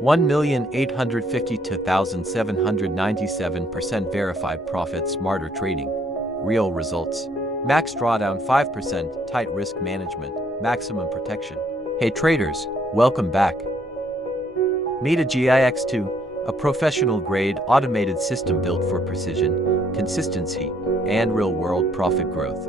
1,852,797% verified profit. Smarter trading. Real results. Max drawdown 5%, tight risk management, maximum protection. Hey traders, welcome back. Meet AGI X2, a professional-grade automated system built for precision, consistency, and real-world profit growth.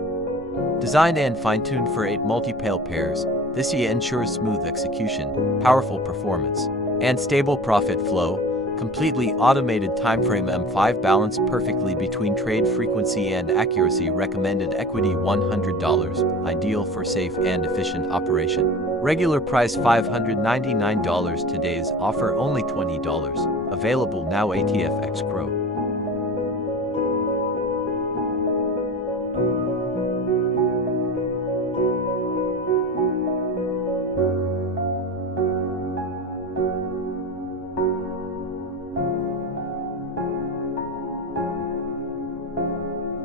Designed and fine-tuned for 8 multi-pale pairs, this EA ensures smooth execution, powerful performance, and stable profit flow. Completely automated Timeframe M5 balanced perfectly between trade frequency and accuracy. Recommended equity $100, ideal for safe and efficient operation. Regular price $599. Today's offer only $20. Available now. ATFX Crow.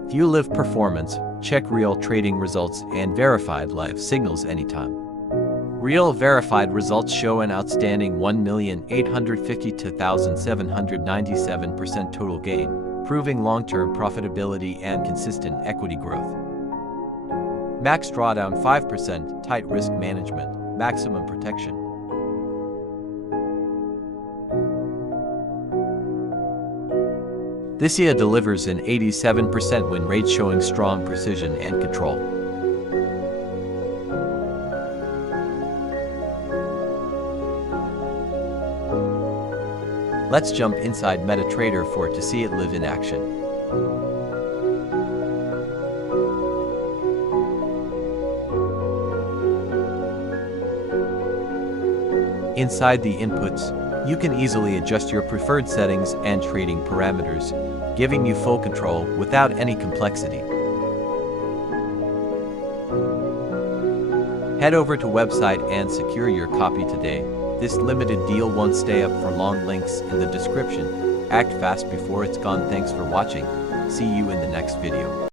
View live performance, check real trading results and verified live signals anytime. Real verified results show an outstanding 1,852,797% total gain, proving long-term profitability and consistent equity growth. Max drawdown 5%, tight risk management, maximum protection. This EA delivers an 87% win rate, showing strong precision and control. Let's jump inside MetaTrader to see it live in action. Inside the inputs, you can easily adjust your preferred settings and trading parameters, giving you full control without any complexity. Head over to website and secure your copy today. This limited deal won't stay up for long. Links in the description. Act fast before it's gone. Thanks for watching. See you in the next video.